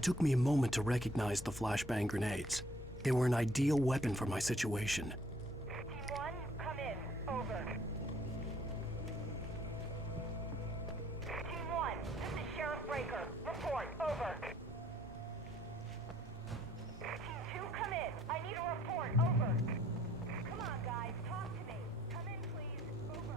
It took me a moment to recognize the flashbang grenades. They were an ideal weapon for my situation. Team 1, come in. Over. Team 1, this is Sheriff Breaker. Report. Over. Team 2, come in. I need a report. Over. Come on, guys. Talk to me. Come in, please. Over.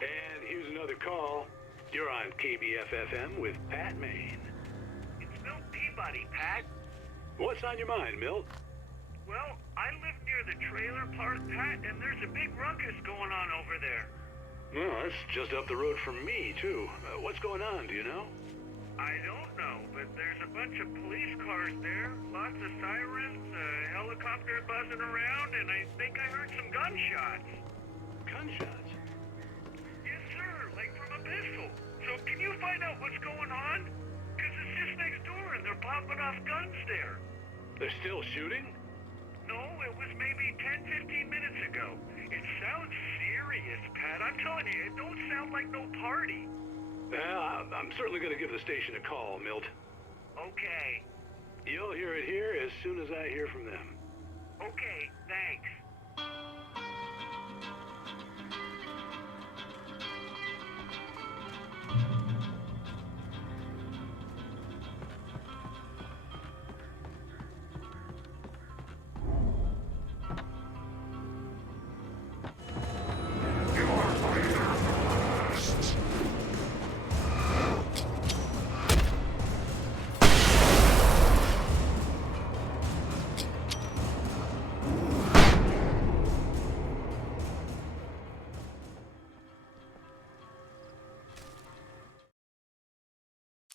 And here's another call. You're on KBFFM with Pat Maine. It's Milt Peabody, Pat. What's on your mind, Milt? Well, I live near the trailer park, Pat, and there's a big ruckus going on over there. Well, that's just up the road from me, too. What's going on, do you know? I don't know, but there's a bunch of police cars there, lots of sirens, a helicopter buzzing around, and I think I heard some gunshots. Gunshots? Yes, sir, like from a pistol. So can you find out what's going on? Because it's just next door and they're popping off guns there. They're still shooting? No, it was maybe 10, 15 minutes ago. It sounds serious, Pat. I'm telling you, it don't sound like no party. Well, I'm certainly going to give the station a call, Milt. Okay. You'll hear it here as soon as I hear from them. Okay, thanks.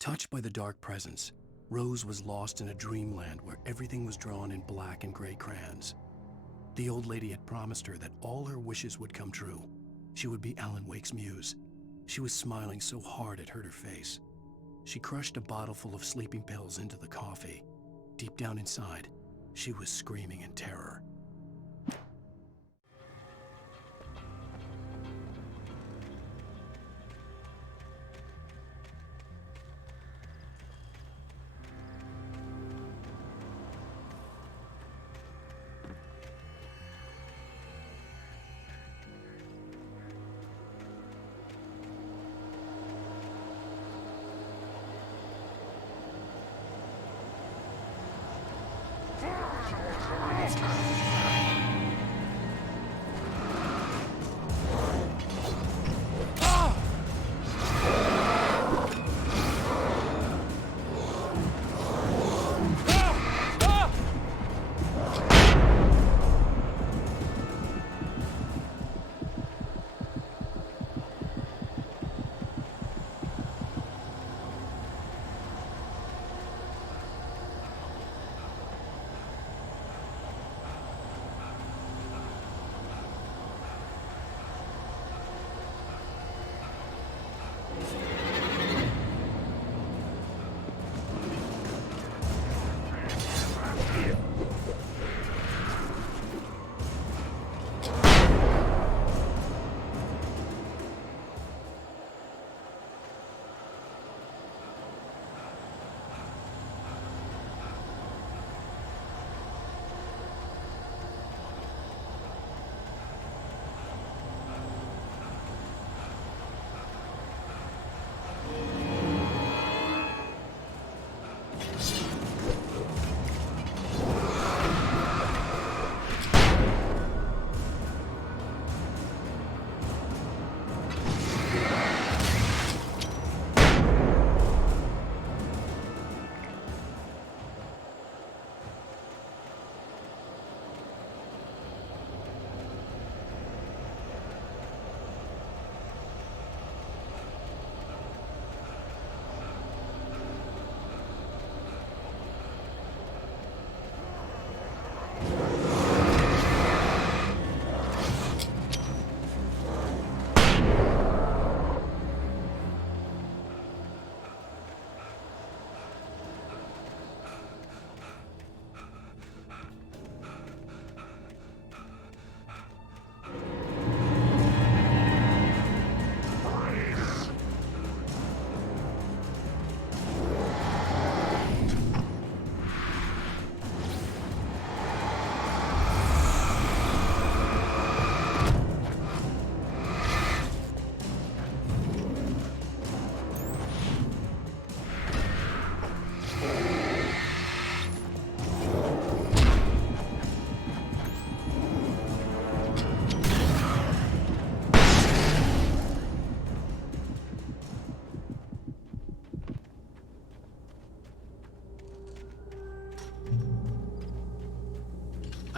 Touched by the dark presence, Rose was lost in a dreamland where everything was drawn in black and gray crayons. The old lady had promised her that all her wishes would come true. She would be Alan Wake's muse. She was smiling so hard it hurt her face. She crushed a bottle full of sleeping pills into the coffee. Deep down inside, she was screaming in terror.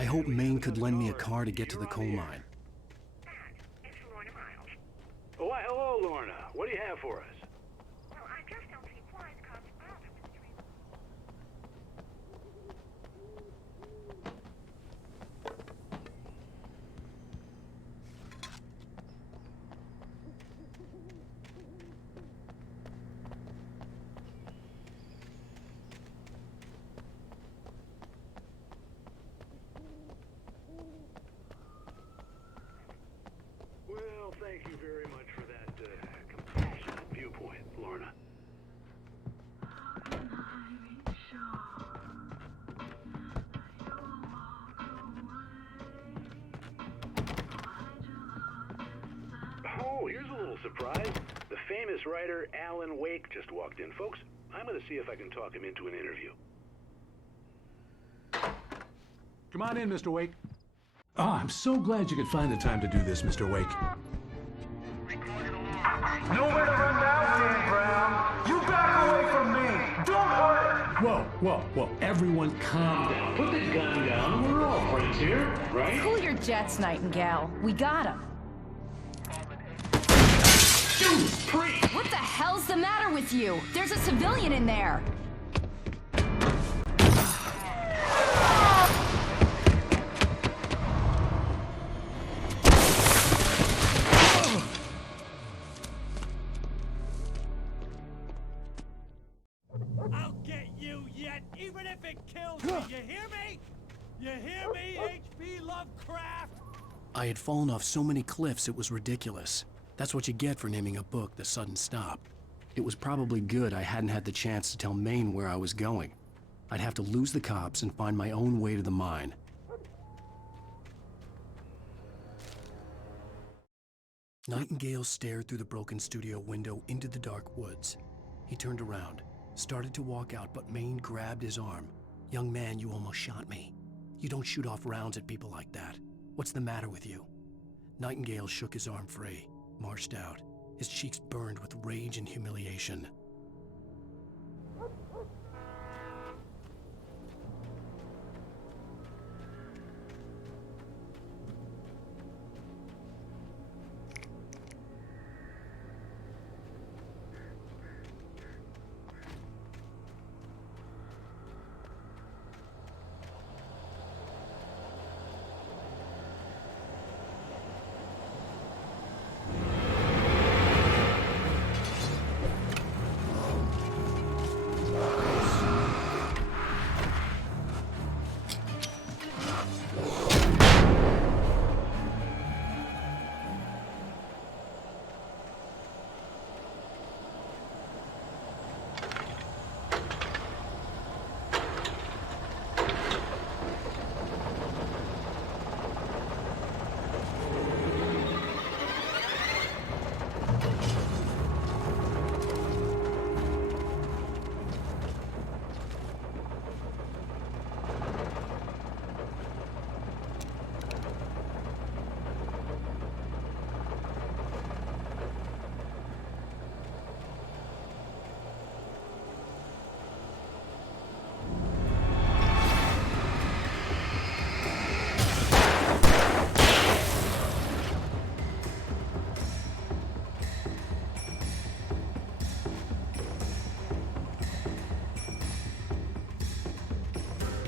hope Maine could lend me a car to get to the coal mine. It's Lorna Miles. Oh, why, hello, Lorna. What do you have for us? Well, I just don't see why the cops out of the street. Well, thank you very much for that compassionate viewpoint, Lorna. Oh, here's a little surprise. The famous writer Alan Wake just walked in. Folks, I'm going to see if I can talk him into an interview. Come on in, Mr. Wake. Oh, I'm so glad you could find the time to do this, Mr. Wake. Nowhere to run now, Dan Brown. You back away from me. Don't hurt. Whoa. Everyone calm down. Put the gun down. We're all friends here, right? Cool your jets, Nightingale. We got him. Judas Priest! What the hell's the matter with you? There's a civilian in there. I'll get you yet, even if it kills me. You hear me? You hear me, H.P. Lovecraft? I had fallen off so many cliffs it was ridiculous. That's what you get for naming a book The Sudden Stop. It was probably good I hadn't had the chance to tell Maine where I was going. I'd have to lose the cops and find my own way to the mine. Nightingale stared through the broken studio window into the dark woods. He turned around, started to walk out, but Maine grabbed his arm. "Young man, you almost shot me. You don't shoot off rounds at people like that. What's the matter with you?" Nightingale shook his arm free, marched out. His cheeks burned with rage and humiliation.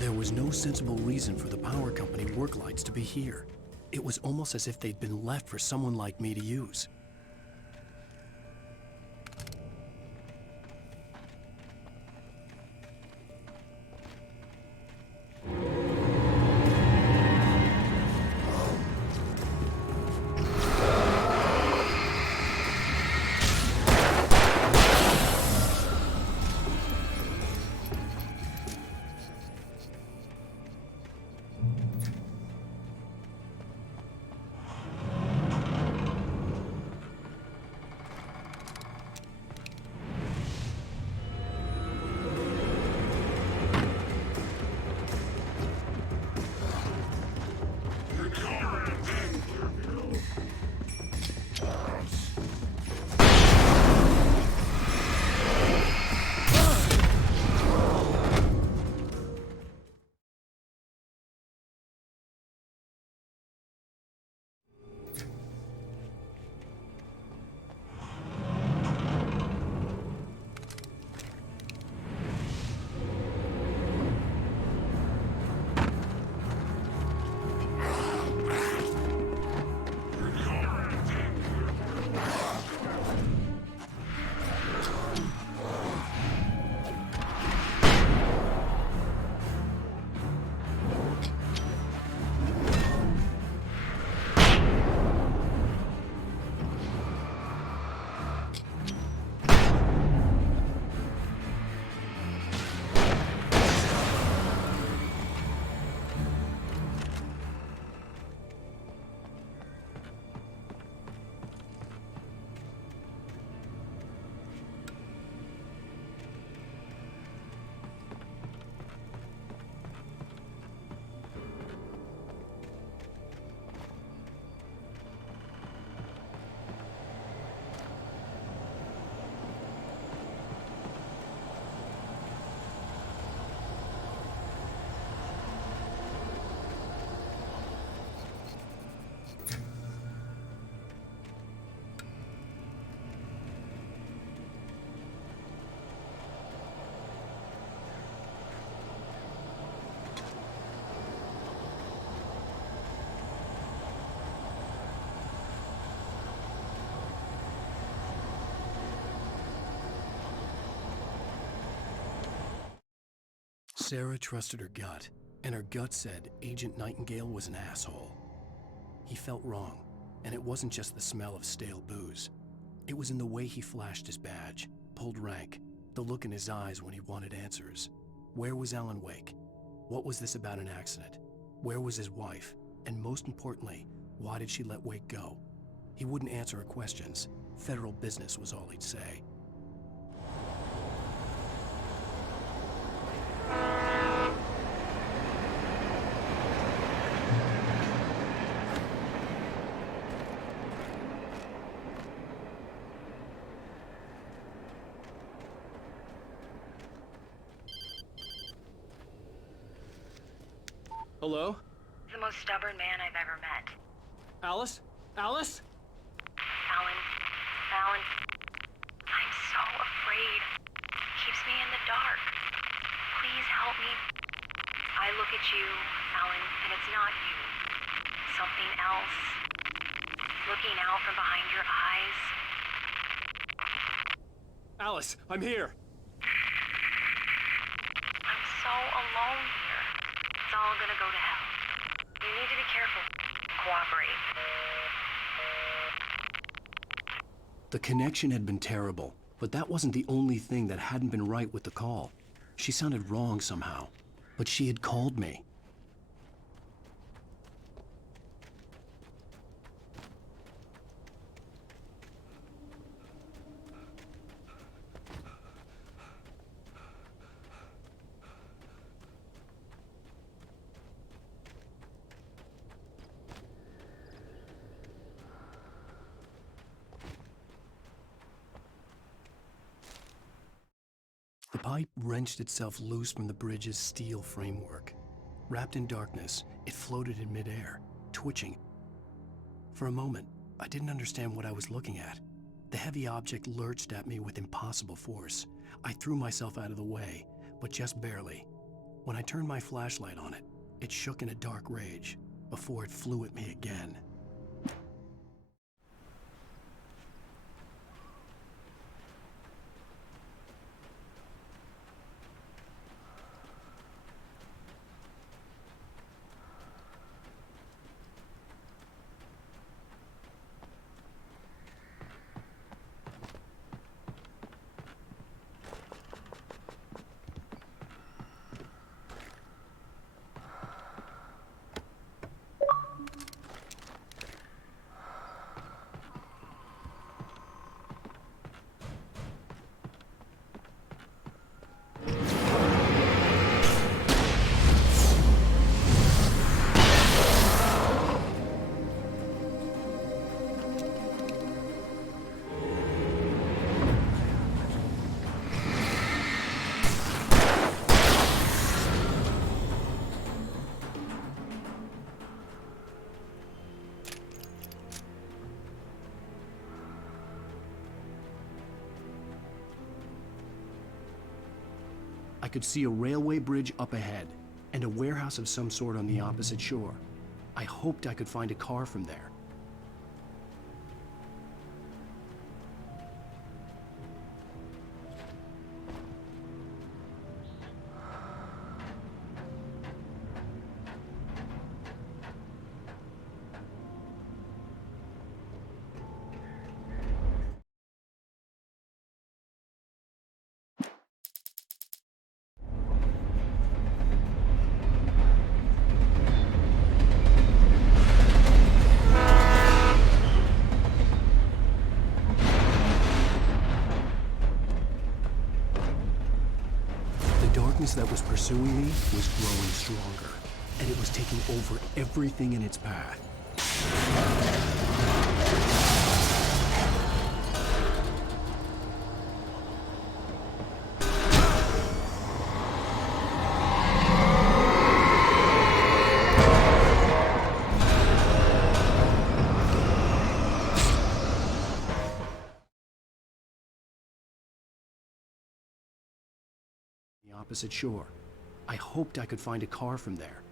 There was no sensible reason for the power company work lights to be here. It was almost as if they'd been left for someone like me to use. Sarah trusted her gut, and her gut said Agent Nightingale was an asshole. He felt wrong, and it wasn't just the smell of stale booze. It was in the way he flashed his badge, pulled rank, the look in his eyes when he wanted answers. Where was Alan Wake? What was this about an accident? Where was his wife? And most importantly, why did she let Wake go? He wouldn't answer her questions. Federal business was all he'd say. Hello? The most stubborn man I've ever met. Alice? Alice? Alan, I'm so afraid. He keeps me in the dark. Please help me. I look at you, Alan, and it's not you. Something else. Looking out from behind your eyes. Alice, I'm here. I'm so alone here. It's all gonna go to hell. You need to be careful. Cooperate. The connection had been terrible, but that wasn't the only thing that hadn't been right with the call. She sounded wrong somehow, but she had called me. The pipe wrenched itself loose from the bridge's steel framework. Wrapped in darkness, it floated in midair, twitching. For a moment, I didn't understand what I was looking at. The heavy object lurched at me with impossible force. I threw myself out of the way, but just barely. When I turned my flashlight on it, it shook in a dark rage before it flew at me again. I could see a railway bridge up ahead, and a warehouse of some sort on the opposite shore. I hoped I could find a car from there. The darkness that was pursuing me was growing stronger, and it was taking over everything in its path. The opposite shore. I hoped I could find a car from there.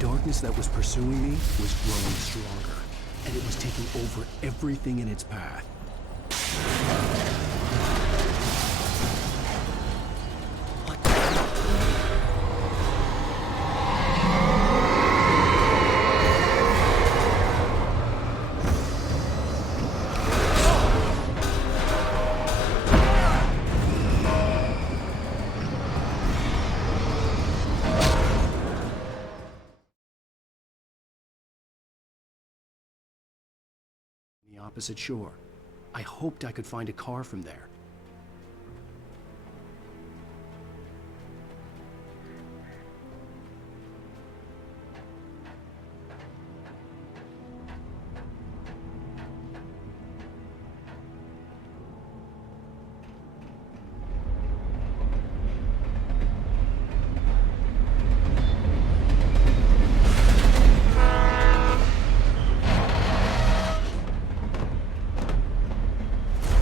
darkness that was pursuing me was growing stronger, and it was taking over everything in its path. The opposite shore. I hoped I could find a car from there.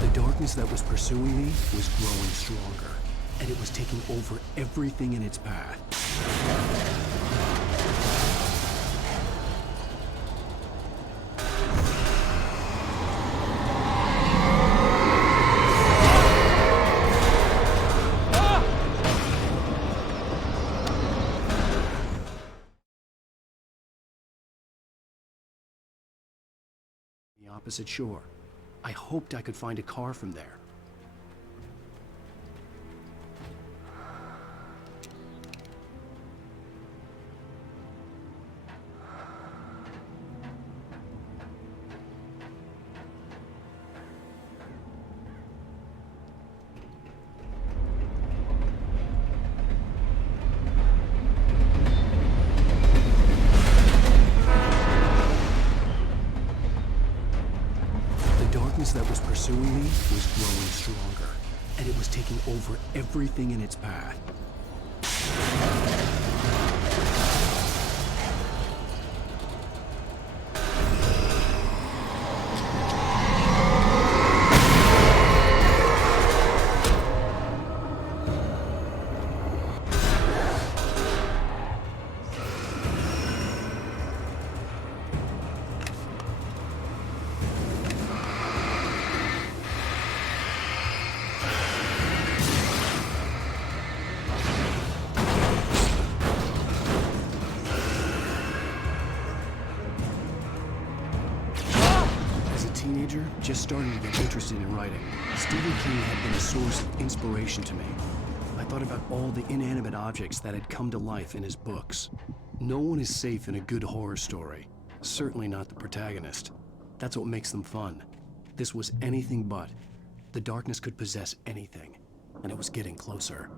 The darkness that was pursuing me was growing stronger, and it was taking over everything in its path. The opposite shore. I hoped I could find a car from there. The darkness that was pursuing me was growing stronger, and it was taking over everything in its path. Teenager, just starting to get interested in writing, Stephen King had been a source of inspiration to me. I thought about all the inanimate objects that had come to life in his books. No one is safe in a good horror story. Certainly not the protagonist. That's what makes them fun. This was anything but. The darkness could possess anything, and it was getting closer.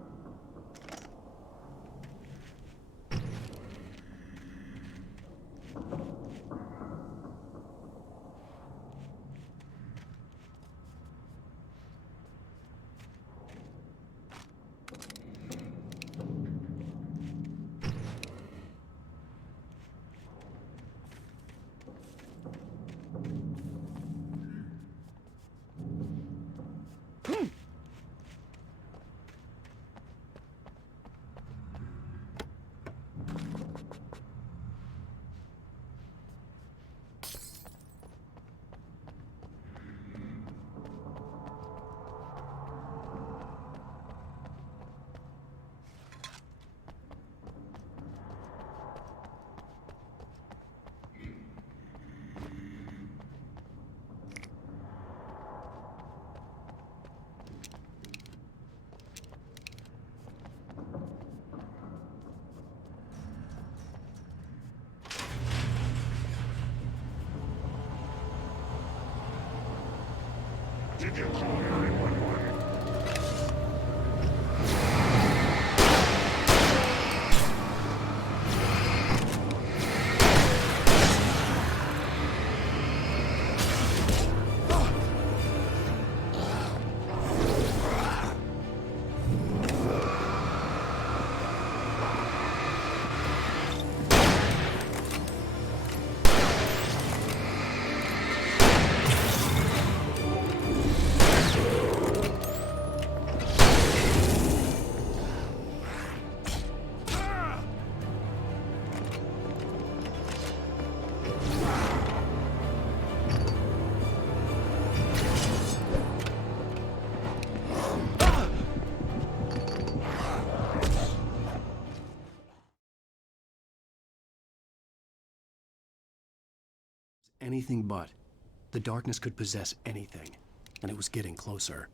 Did you call 911? anything but. The darkness could possess anything, and it was getting closer.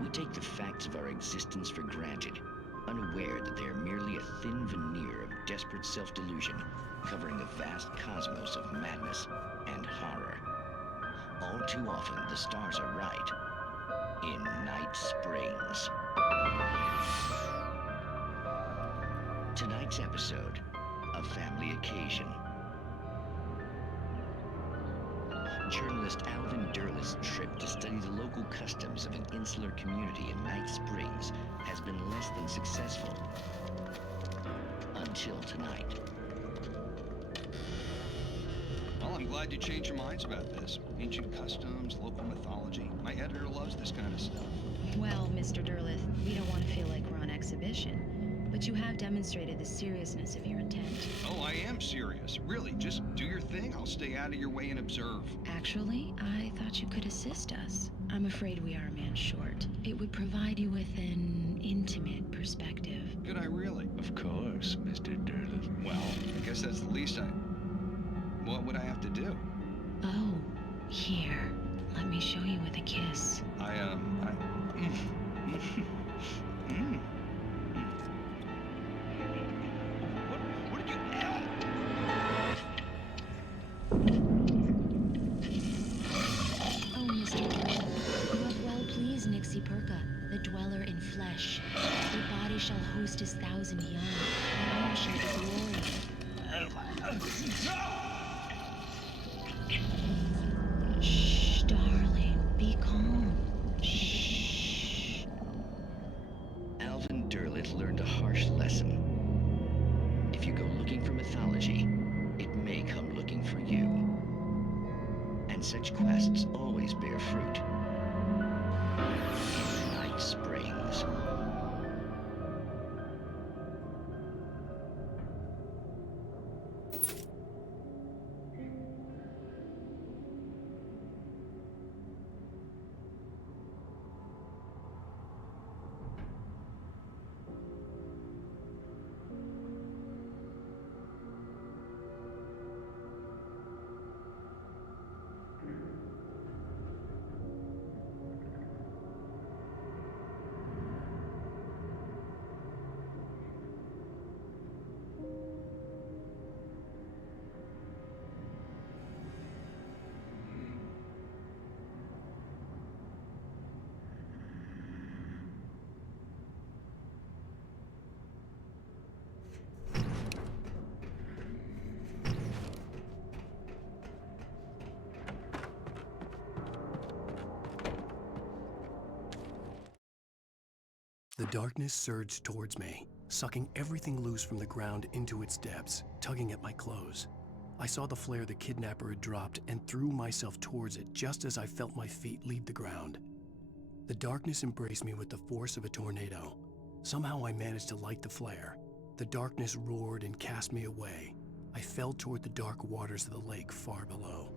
We take the facts of our existence for granted, unaware that they are merely a thin veneer of desperate self-delusion, covering a vast cosmos of madness and horror. All too often, the stars are right. In Night Springs. Tonight's episode, A Family Occasion. Journalist Alvin Derleth's trip to study the local customs of an insular community in Night Springs has been less than successful. Until tonight. Well, I'm glad you changed your minds about this. Ancient customs, local mythology. My editor loves this kind of stuff. Well, Mr. Derleth, we don't want to feel like we're on exhibition. But you have demonstrated the seriousness of your intent. Oh, I am serious. Really, just do your thing. I'll stay out of your way and observe. Actually, I thought you could assist us. I'm afraid we are a man short. It would provide you with an intimate perspective. Could I really? Of course, Mr. Derleth. Well, I guess that's the least What would I have to do? Oh, here. Let me show you with a kiss. What did you... Oh, Mr. Derleth, you have well pleased Nixie Perka, the dweller in flesh. Your body shall host his 1,000 young, and all shall be glory. Shh, darling, be calm. Shh. Alvin Derleth learned a harsh lesson. If you go looking for mythology, it may come such quests always bear fruit. Night Springs. The darkness surged towards me, sucking everything loose from the ground into its depths, tugging at my clothes. I saw the flare the kidnapper had dropped and threw myself towards it just as I felt my feet leave the ground. The darkness embraced me with the force of a tornado. Somehow I managed to light the flare. The darkness roared and cast me away. I fell toward the dark waters of the lake far below.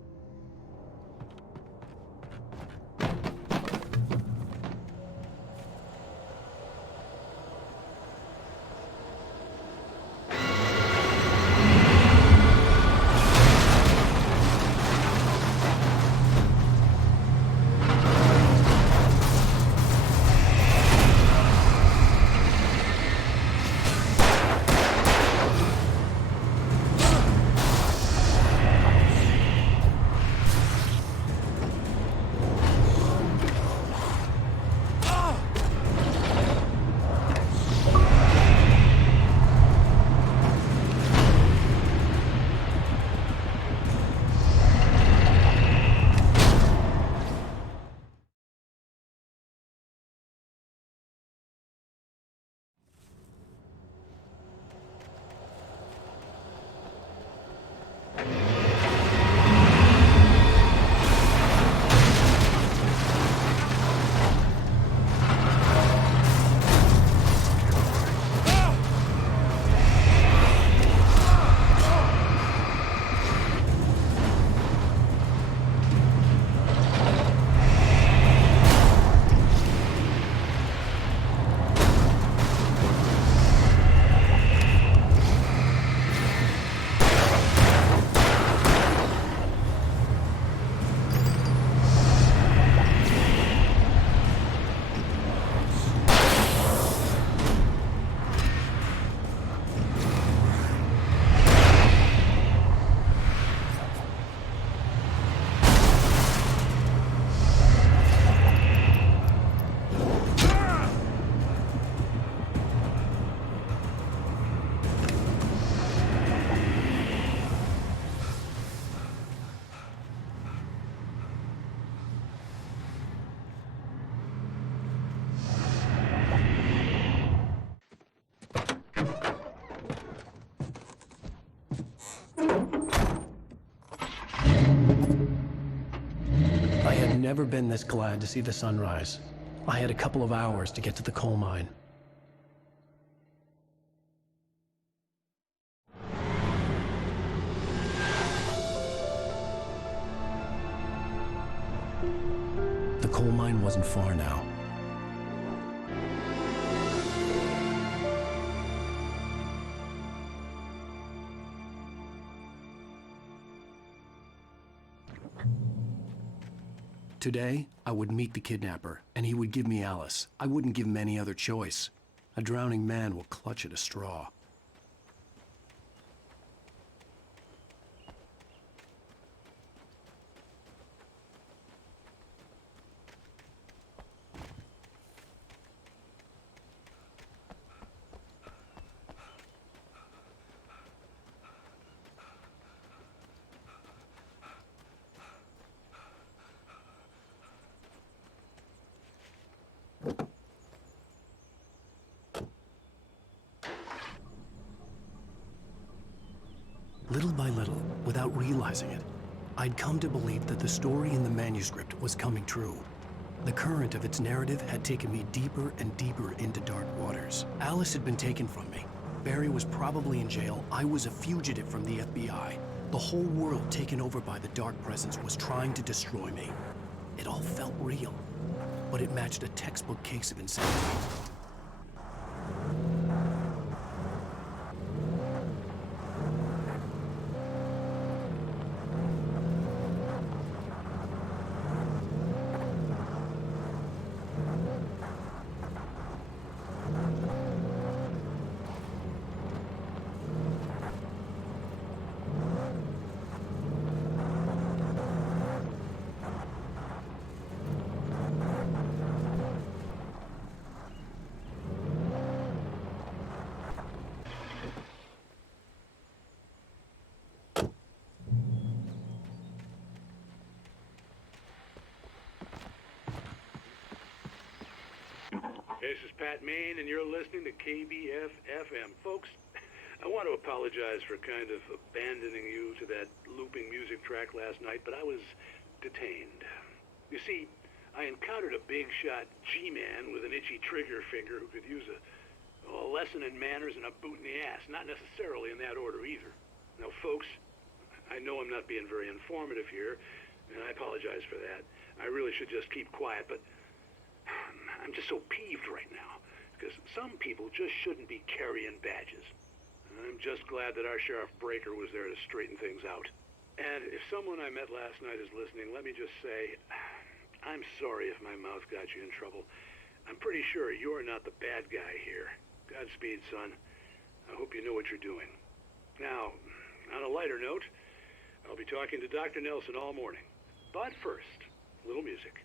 I had never been this glad to see the sunrise. I had a couple of hours to get to the coal mine. The coal mine wasn't far now. Today, I would meet the kidnapper, and he would give me Alice. I wouldn't give him any other choice. A drowning man will clutch at a straw. Little by little, without realizing it, I'd come to believe that the story in the manuscript was coming true. The current of its narrative had taken me deeper and deeper into dark waters. Alice had been taken from me. Barry was probably in jail. I was a fugitive from the FBI. The whole world taken over by the dark presence was trying to destroy me. It all felt real, but it matched a textbook case of insanity. This is Pat Main, and you're listening to KBF-FM. Folks, I want to apologize for kind of abandoning you to that looping music track last night, but I was detained. You see, I encountered a big-shot G-man with an itchy trigger finger who could use a lesson in manners and a boot in the ass. Not necessarily in that order, either. Now, folks, I know I'm not being very informative here, and I apologize for that. I really should just keep quiet, but I'm just so peeved right now, because some people just shouldn't be carrying badges. I'm just glad that our Sheriff Breaker was there to straighten things out. And if someone I met last night is listening, let me just say, I'm sorry if my mouth got you in trouble. I'm pretty sure you're not the bad guy here. Godspeed, son. I hope you know what you're doing. Now, on a lighter note, I'll be talking to Dr. Nelson all morning. But first, a little music.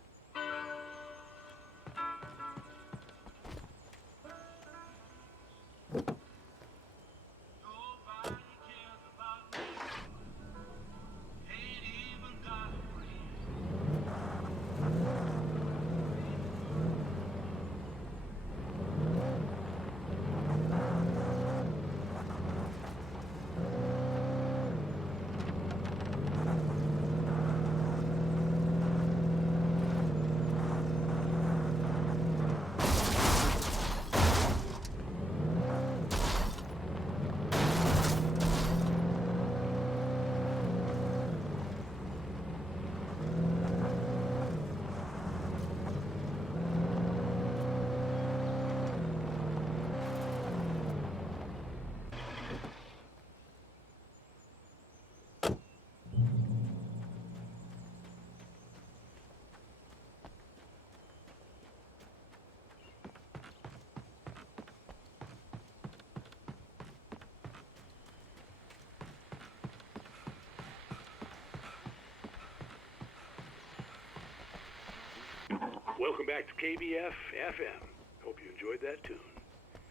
Welcome back to KBF-FM. Hope you enjoyed that tune.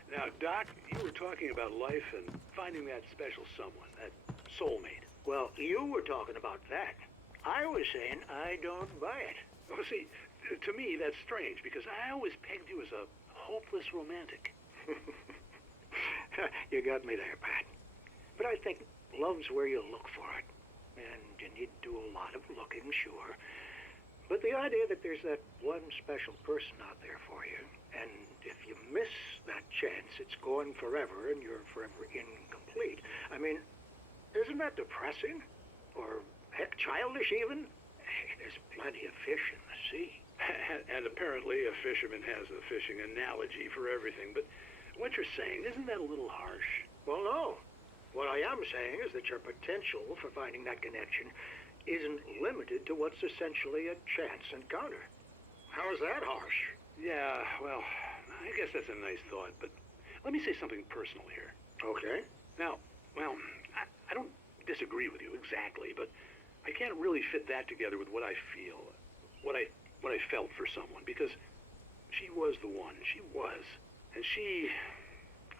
Now, Doc, you were talking about life and finding that special someone, that soulmate. Well, you were talking about that. I was saying I don't buy it. Well, see, to me, that's strange, because I always pegged you as a hopeless romantic. You got me there, Pat. But I think love's where you look for it. And you need to do a lot of looking, sure. But the idea that there's that one special person out there for you, and if you miss that chance, it's gone forever, and you're forever incomplete. I mean, isn't that depressing? Or, heck, childish even? Hey, there's plenty of fish in the sea. And apparently a fisherman has a fishing analogy for everything, but what you're saying, isn't that a little harsh? Well, no. What I am saying is that your potential for finding that connection isn't limited to what's essentially a chance encounter. How is that harsh? Yeah, well, I guess that's a nice thought, but let me say something personal here. Okay. Now, well, I don't disagree with you exactly, but I can't really fit that together with what I feel, what I felt for someone, because she was the one. She was. And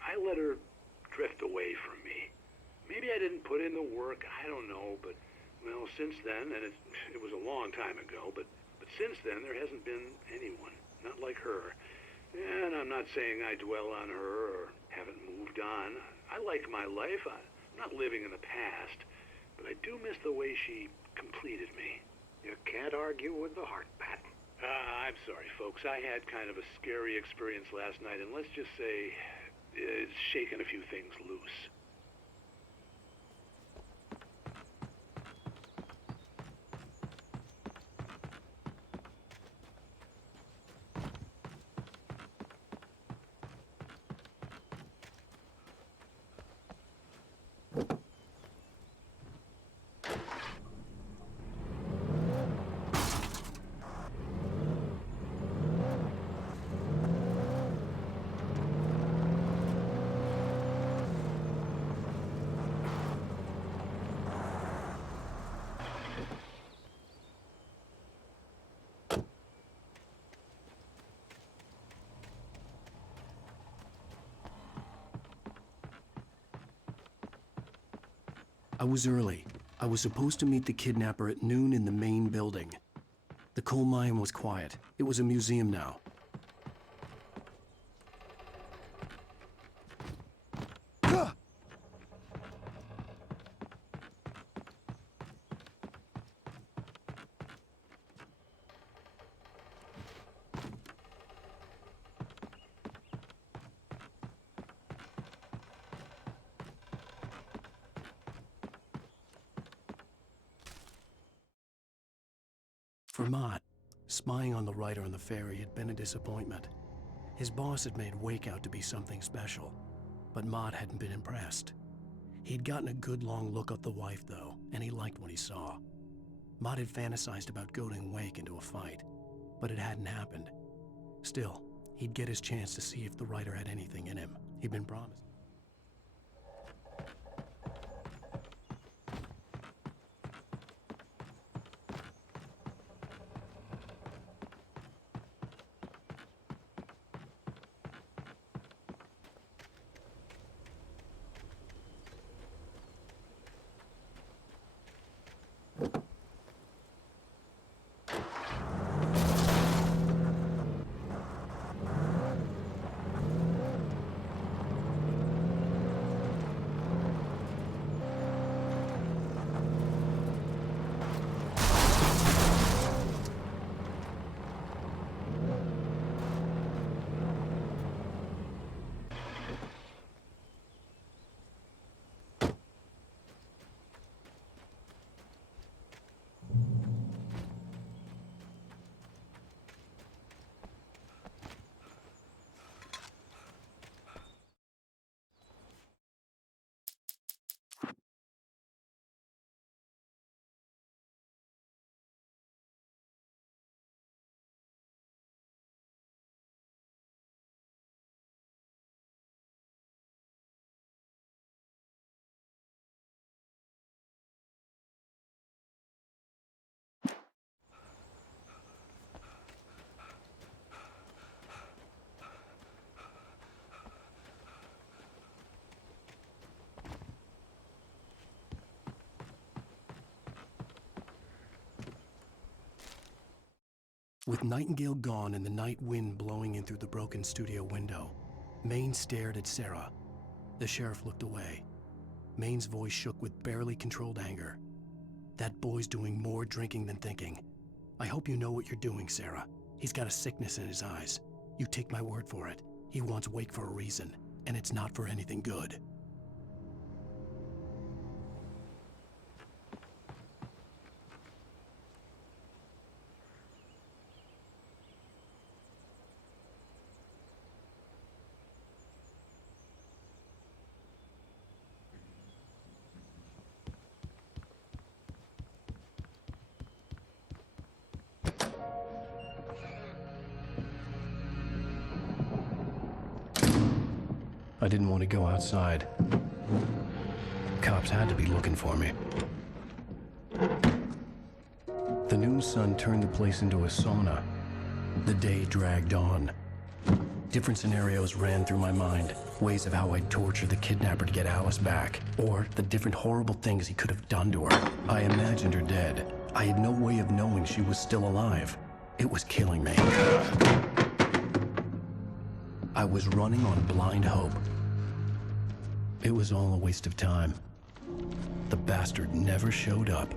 I let her drift away from me. Maybe I didn't put in the work, I don't know, but well, since then, and it was a long time ago, but since then, there hasn't been anyone, not like her. And I'm not saying I dwell on her or haven't moved on. I like my life. I'm not living in the past, but I do miss the way she completed me. You can't argue with the heart, Pat. I'm sorry, folks. I had kind of a scary experience last night, and let's just say it's shaken a few things loose. I was early. I was supposed to meet the kidnapper at noon in the main building. The coal mine was quiet. It was a museum now. For Mott, spying on the writer on the ferry had been a disappointment. His boss had made Wake out to be something special, but Mott hadn't been impressed. He'd gotten a good long look at the wife, though, and he liked what he saw. Mott had fantasized about goading Wake into a fight, but it hadn't happened. Still, he'd get his chance to see if the writer had anything in him. He'd been promised. With Nightingale gone and the night wind blowing in through the broken studio window, Maine stared at Sarah. The sheriff looked away. Maine's voice shook with barely controlled anger. That boy's doing more drinking than thinking. I hope you know what you're doing, Sarah. He's got a sickness in his eyes. You take my word for it. He wants Wake for a reason, and it's not for anything good. I didn't want to go outside. Cops had to be looking for me. The noon sun turned the place into a sauna. The day dragged on. Different scenarios ran through my mind. Ways of how I'd torture the kidnapper to get Alice back. Or the different horrible things he could have done to her. I imagined her dead. I had no way of knowing she was still alive. It was killing me. I was running on blind hope. It was all a waste of time. The bastard never showed up.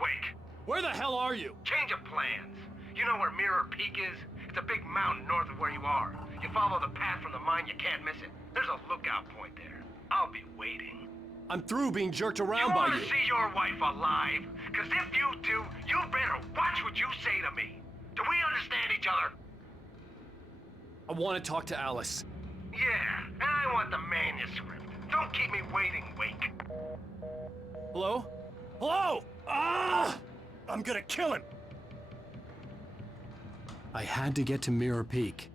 Wake! Where the hell are you? Change of plans. You know where Mirror Peak is? It's a big mountain north of where you are. You follow the path from the mine, you can't miss it. There's a lookout point there. I'll be waiting. I'm through being jerked around You by want you. to see your wife alive? Because if you do, you better watch what you say to me. Do we understand each other? I want to talk to Alice. Yeah, and I want the manuscript. Don't keep me waiting, Wake. Hello? Hello? Ah! I'm gonna kill him. I had to get to Mirror Peak.